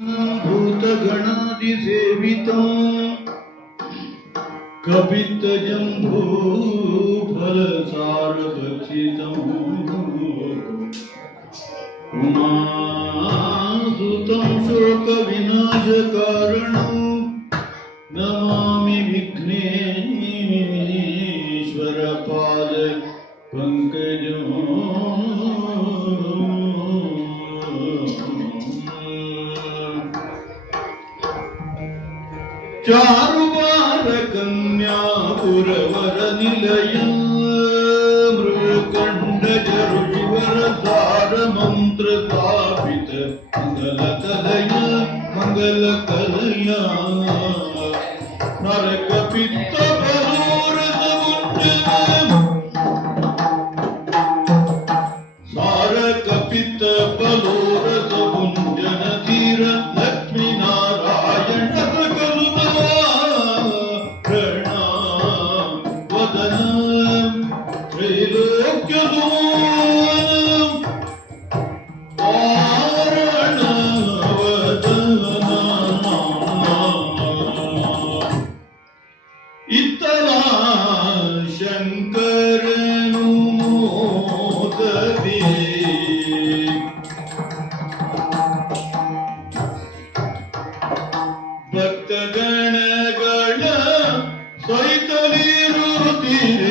भूतगणादिसेवितम् कपितजम्भूफलसारभक्षितम् उमा ചാറുപാര കന്യാപുരവര നിലയം മൃഗണ്ട ചെറുവര താരമന്ത്ര സ്ഥാപിത മംഗലകലയ മംഗലകലയ നരക പിത്ത Soy Toliro Rutine.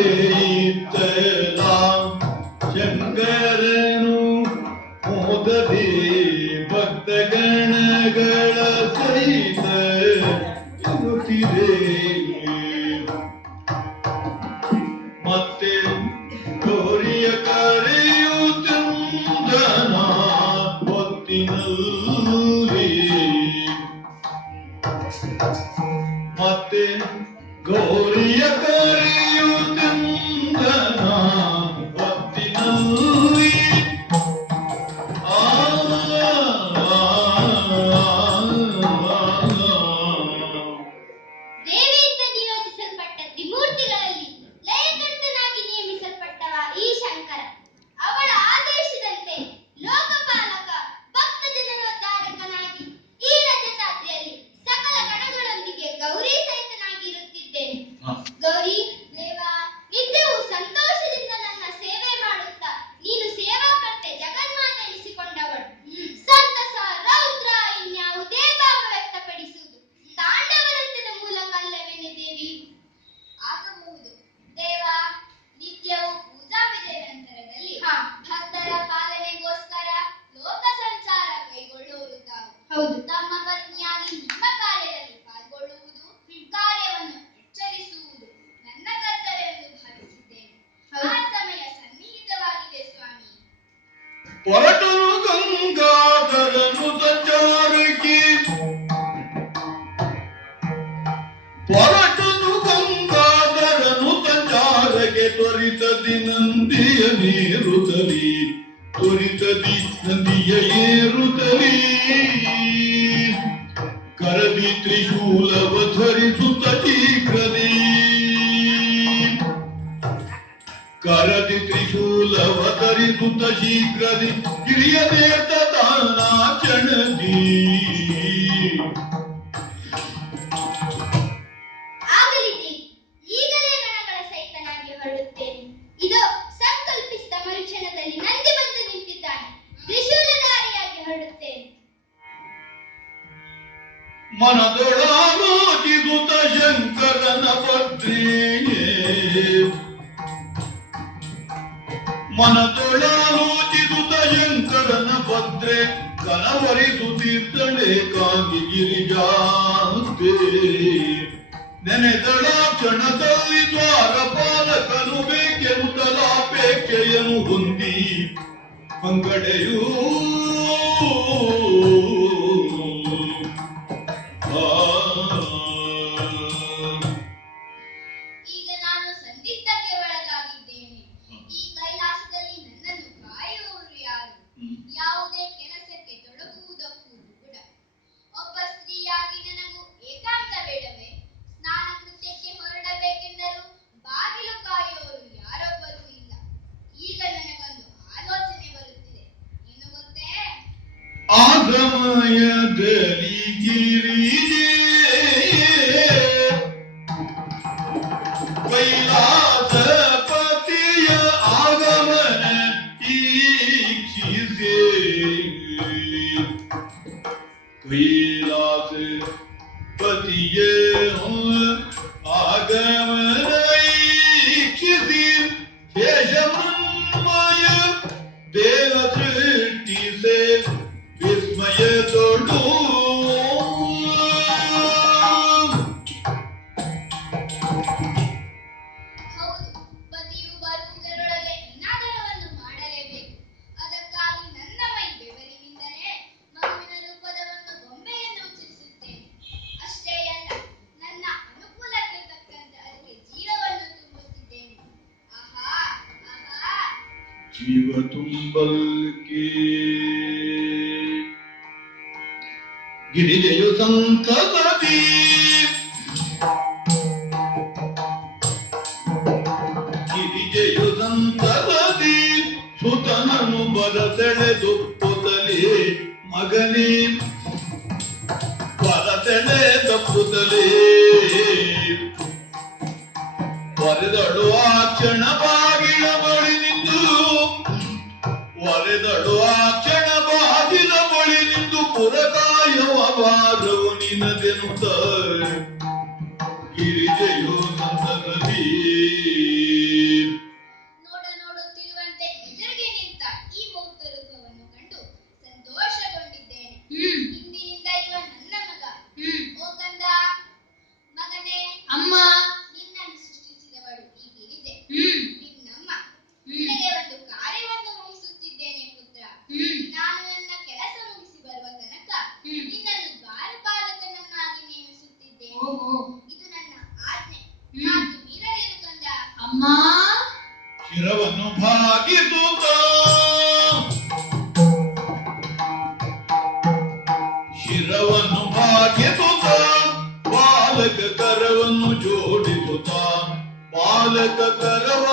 ಹೊರಟರು ಗಂಗಾಧರನು ಸಂಚಾರಕ್ಕೆ. ಹೊರಟನು ಗಂಗಾಧರನು ಸಂಚಾರಕ್ಕೆ ತ್ವರಿತದಿ ನಂದಿಯ ನೀರುತ್ತಲಿ ತ್ವರಿತದಿ ನಂದಿಯ ಏರುತ್ತಲಿ ಮನದೊಳಾಗೋಟಿದುತ ಶಂಕರನ ಪತ್ರಿಯೇ ಮನದೊಳಾಗೋಟಿದುತ ಶಂಕರನ ಭದ್ರೆ ಕನವರಿದು ತೀರ್ಥಳೆ ಕಾಂಗಿ ಗಿರಿಜಾಂತೆ. ನೆನೆದಳ ಕ್ಷಣದಲ್ಲಿ ದ್ವಾರಪಾಲಕನು ಬೇಕೆನು ತಲಾಪೇಕ್ಷೆಯನ್ನು ಹೊಂದಿ. ಅಂಗಡೆಯೂ ಒರೆದಳುವ ಕ್ಷಣ ಬಾಗಿಲ ಬಳಿ ನಿಂತು ಒರೆದಳುವ ಕ್ಷಣ ಬಾಗಿಲ ಬಳಿ ನಿಂತು ಪುರಕಾಯವ ಬಾರವು ನಿನದೆನುತ್ತ ಇರವನ್ನು ಭಾಗಿಸುತ್ತ ಶಿರವನ್ನು ಭಾಗಿಸುತ್ತ ಬಾಲಕ ಕರವನ್ನು ಜೋಡಿಸುತ್ತ ಬಾಲಕ ಕರವ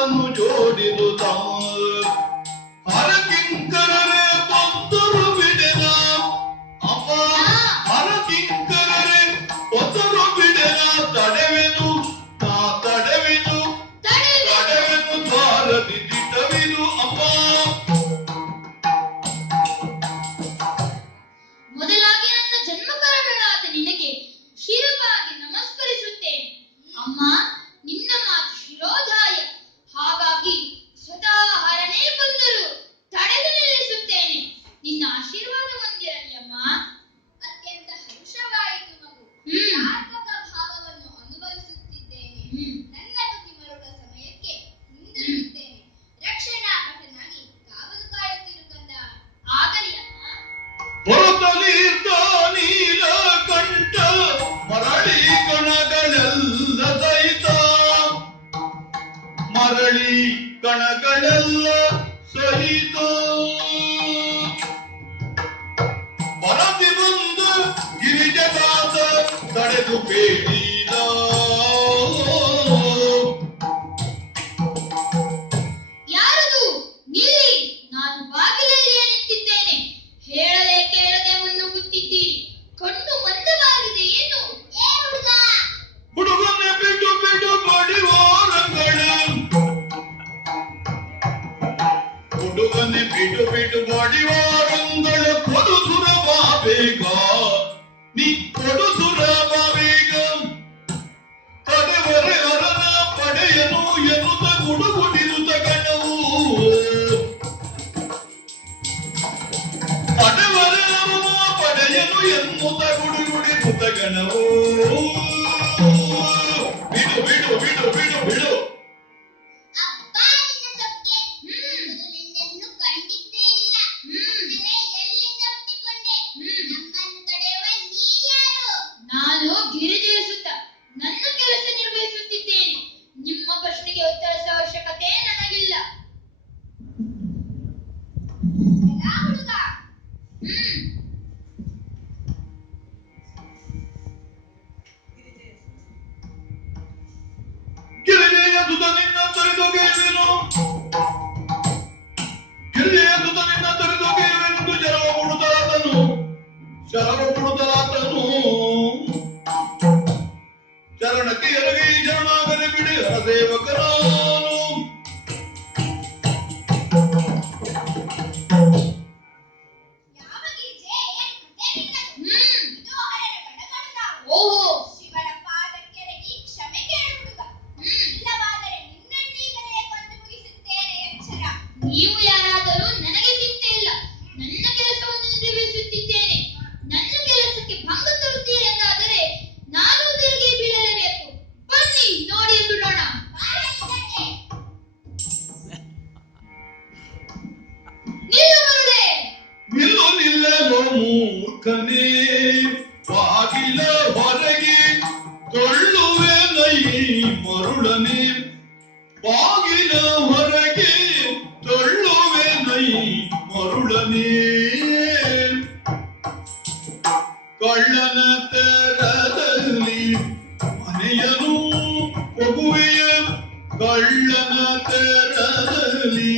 ಕಳ್ಳನ ತೆರಲಿ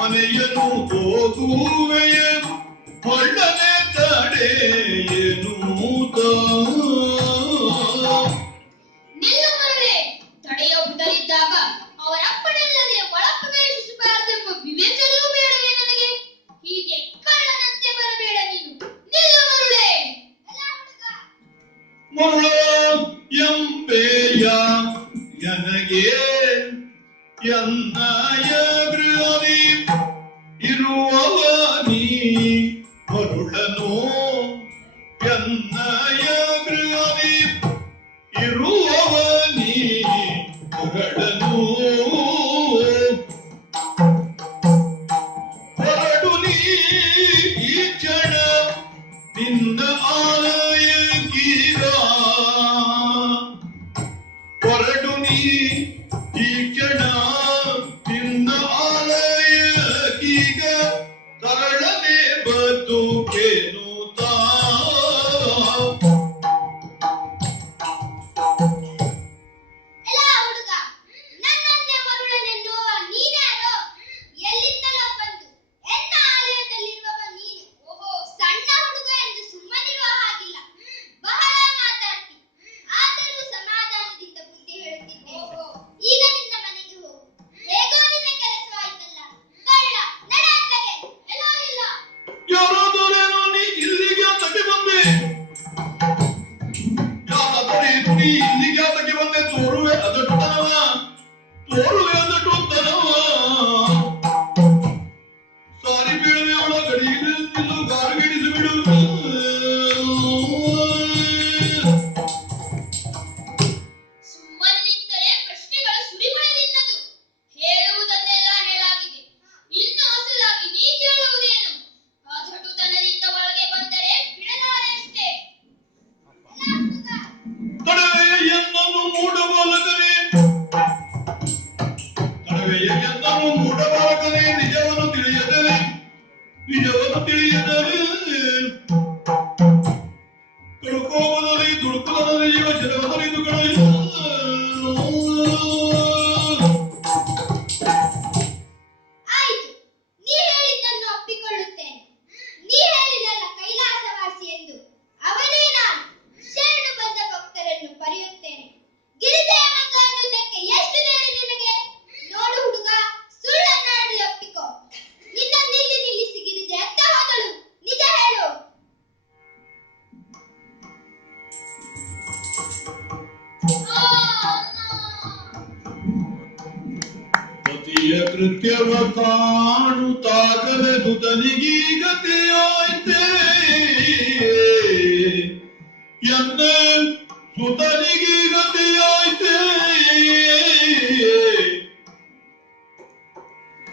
ಮನೆಯನ್ನು ಹೋಗುವೆಯೇ? ಒಳ್ಳನೆ ತಡೆಯನು ತಾನು gönül ಎನ್ನು ಸುತನಿಗೆ ಗತಿಯಾಯ್ತೆ?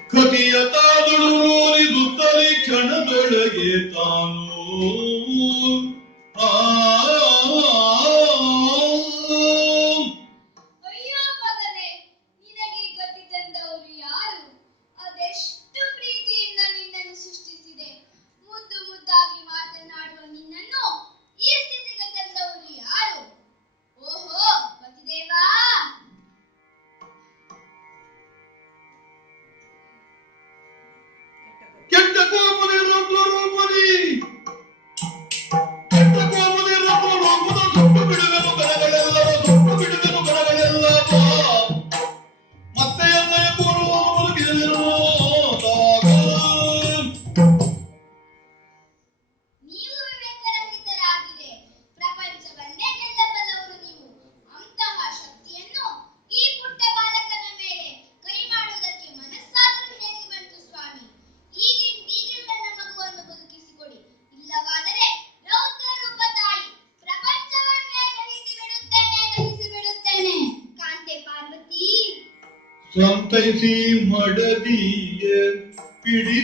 ಕತಿಯ ತಾದುಳು ಸುತ್ತಲಿ ಕ್ಷಣದೊಳಗೆ ತಾನು.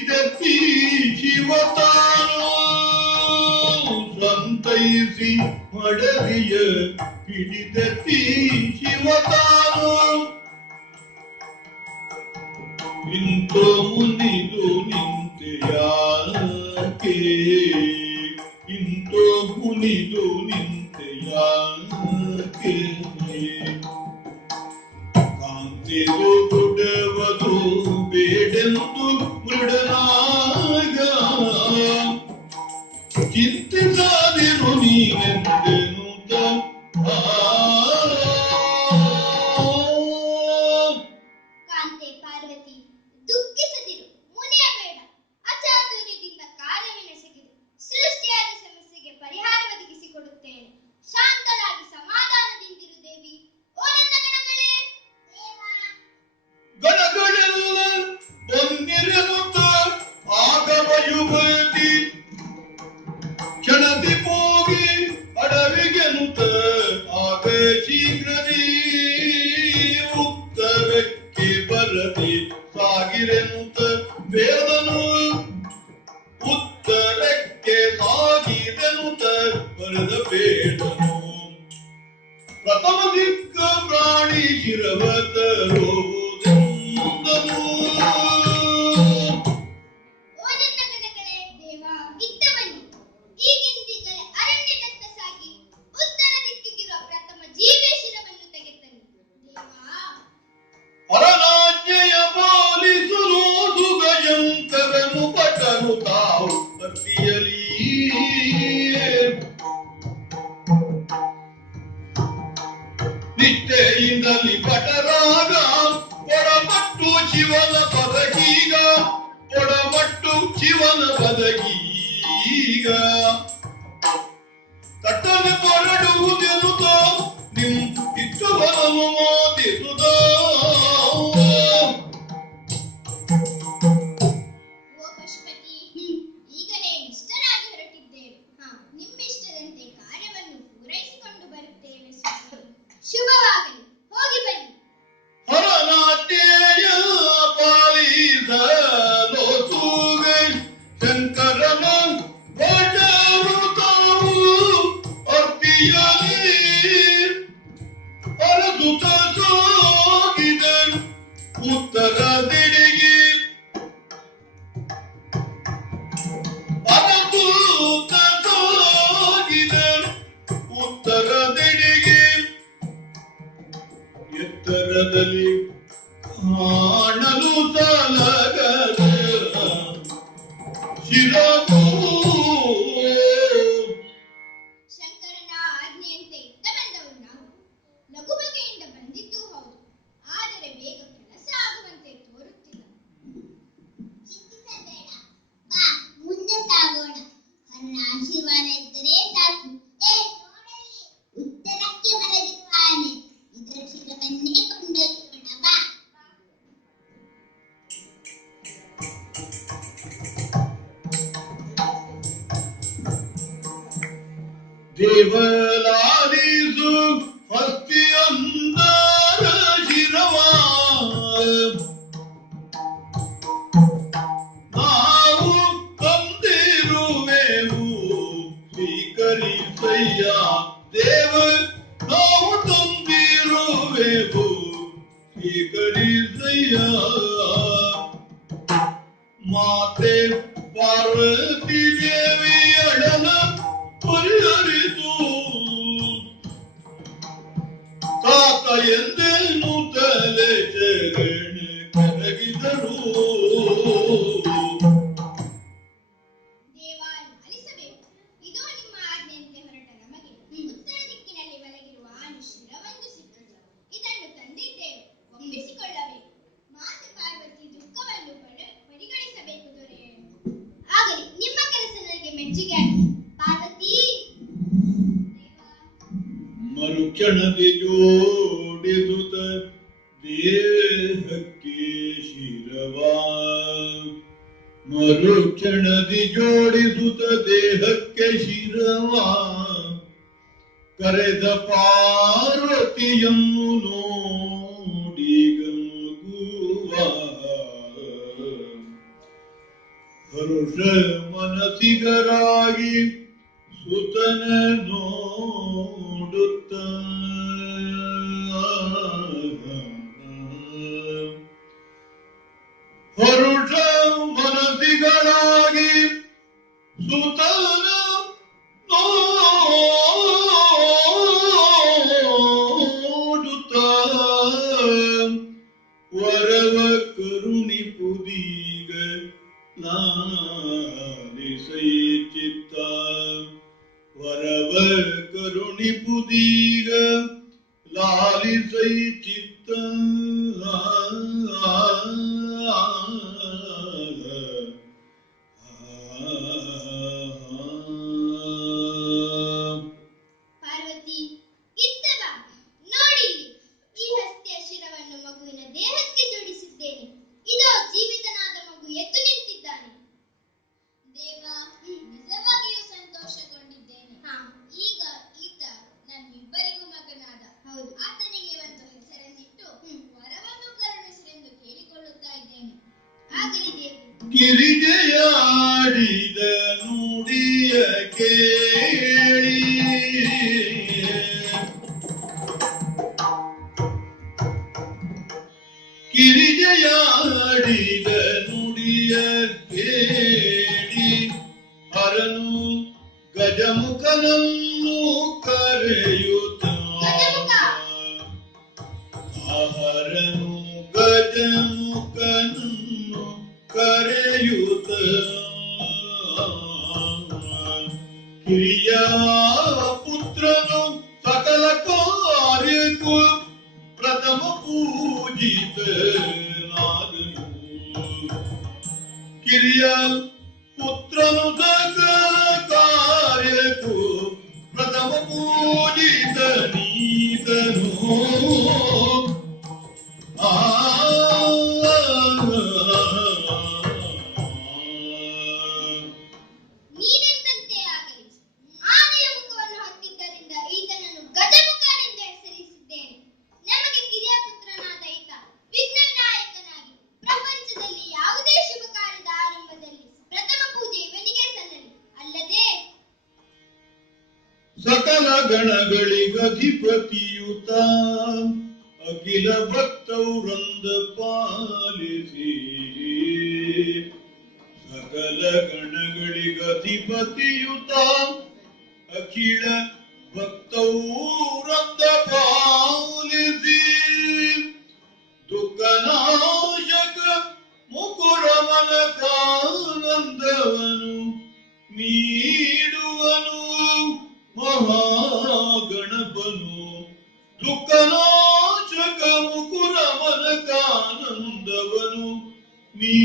తెప్పి ಶಿವತಾನೋ ಸಂತೈಸಿ ಮಡರಿಯ ಪಿಡಿದತಿ ಶಿವತಾನೋ ಇಂತೋ ಮುನಿದು ನಿಂತೆಯಾಕೆ ಇಂತೋ ಮುನಿದು ನಿಂತೆಯಾಕೆ on the देवलानी सुख फस्ती ಎಂದೆನು ತಲೆ ಚರಣೆ ಕರಗಿದರು ಪುರುಷ ಮನಸಿಗರಾಗಿ ಸುತನ ನೋಡುತ್ತಾ रनु गजमुकनम् ಅಧಿಪತಿಯುತ ಅಖಿಲ ಭಕ್ತೌರಂದ ಪಾಲಿಸಿ. ಸಕಲ ಗಣಗಳಿಗಧಿಪತಿಯುತ ಅಖಿಲ ಭಕ್ತೌರಂದ ಪಾಲಿಸಿ. ದುಃಖನಾಶಕ ಮುಕುರಮನ ಕಾನಂದವನು ನೀಡುವನು ಮಹಾ ದುಃಖನೋಚಕ ಮುಕುರ ಮನಕಾನಂದವನು ನೀ